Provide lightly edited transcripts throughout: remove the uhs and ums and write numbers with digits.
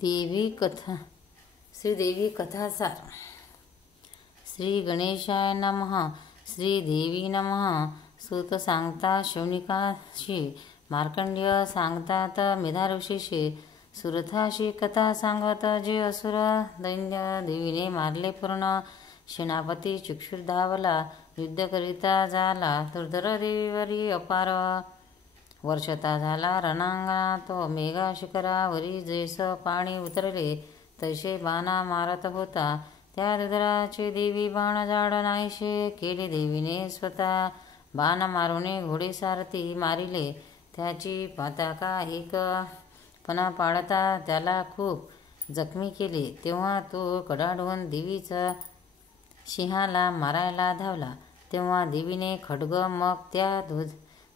देवी कथा श्रीदेवी कथासार. श्री गणेशाय नमः. श्री देवी नमः. सूत सांगता शौनिकाशी, मार्कंडेय सांगतात मेधाऋषीशी. सुरथाशी कथा सांगत जे असुर दैन्य देवीने मारले पूर्ण. सेनापती चक्षुर धावला, युद्ध करिता झाला दुर्धर देवीवरी अपार. वर्षता झाला रणांगणात मेघा शिखरावरी, जैस पाणी उतरले तैसे बाणा मारत होता. त्या दुर्धराचे देवी बाण झाड नाहीसे केले. देवीने स्वतः बाण मारूने घोडेसारथी मारिले. त्याची पताका एक पणा पाडता त्याला खूप जखमी केले. तेव्हा तो कडाडून देवीचा सिंहाला मारायला धावला. तेव्हा देवीने खड्ग, मग त्या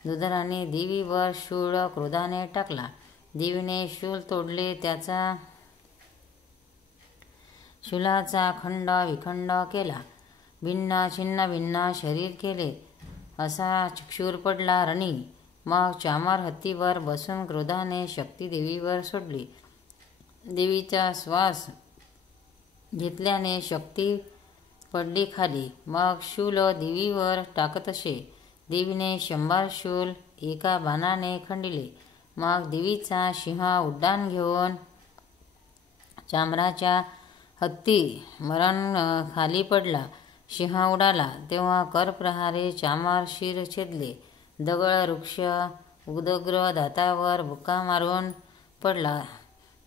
दुर्धराने देवीवर शूळ क्रोधाने टाकला. देवीने शूल तोडले, त्याचा शूलाचा खंड विखंड केला. भिन्न छिन्न भिन्न शरीर केले. असा चक्षुर पडला रणी. मग चामर हत्तीवर बसून क्रोधाने शक्ती देवीवर सोडली. देवीचा श्वास घेतल्याने शक्ती पडली खाली. मग शूल देवीवर टाकत असे. देवीने 100 शूल एका बाणाने खंडिले. मग देवीचा सिंह उड्डाण घेऊन चामराच्या हत्ती मरण खाली पडला. सिंह उडाला तेव्हा करप्रहारे चामर शिर छेदले. दगड वृक्ष उदग्र दातावर बुक्का मारून पडला.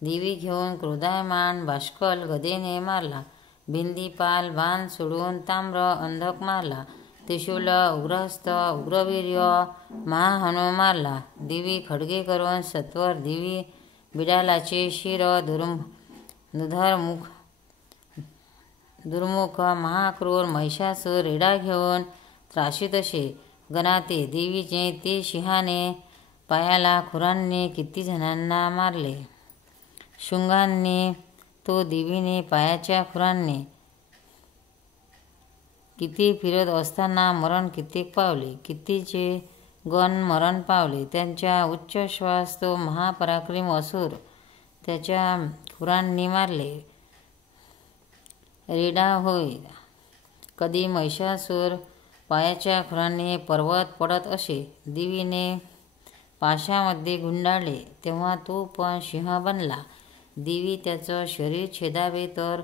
देवी घेऊन क्रोधायमान बाष्कल गदेने मारला. भिंदी पाल बाण सोडून ताम्र अंधक मारला. त्रिशूल उग्रहस्त उग्रवीर्य महाहनु मारला. देवी खडगे करून सत्वर देवी बिडालाचे शिर दुर्मुख महाक्रूर महिषासूर रेडा घेऊन त्रासित असे. गणाते देवीचे ते सिंहाने पायाला खुरांनी किती जणांना मारले. शुंगांनी तो देवीने पायाच्या खुरांनी किती फिरत असताना मरण कित्येक पावले. कितीचे गण मरण पावले. त्यांच्या उच्च श्वास तो महापराक्रमी असुर त्याच्या खुरांनी मारले. रेडा होय. कधी महिषासूर पायाच्या खुरांनी पर्वत पडत असे. देवीने पाशामध्ये गुंडाळले तेव्हा तो पण सिंह बनला. देवी त्याचं शरीर छेदावे तर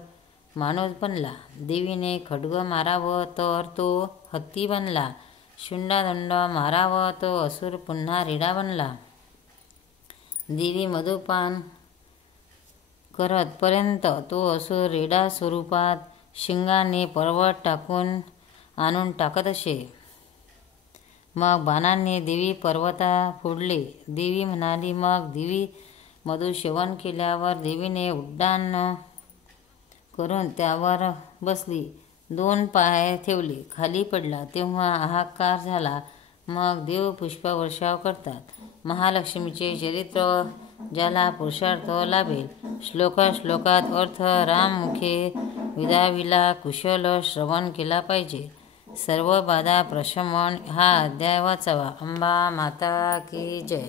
माणूस बनला. देवीने खड्ग मारावं तर तो हत्ती बनला. शुंडादंड मारावं तो असुर पुन्हा रेडा बनला. देवी मधुपान करत पर्यंत तो असुर रेडा स्वरूपात शिंगाने पर्वत टाकून आणून टाकत असे. मग बाणांनी देवी पर्वता फोडले. देवी म्हणाली. मग देवी मधु सेवन केल्यावर देवीने उड्डाण करून त्यावर बसली. 2 पाय ठेवले. खाली पडला तेव्हा हाहाकार झाला. मग देव पुष्पवर्षाव करतात. महालक्ष्मीचे चरित्र ज्याला पुरुषार्थ लाभेल. श्लोकात अर्थ राममुखे विदाविला कुशल श्रवण केला पाहिजे. सर्व बाधा प्रशमन हा अध्याय वाचावा. अंबा माता की जय.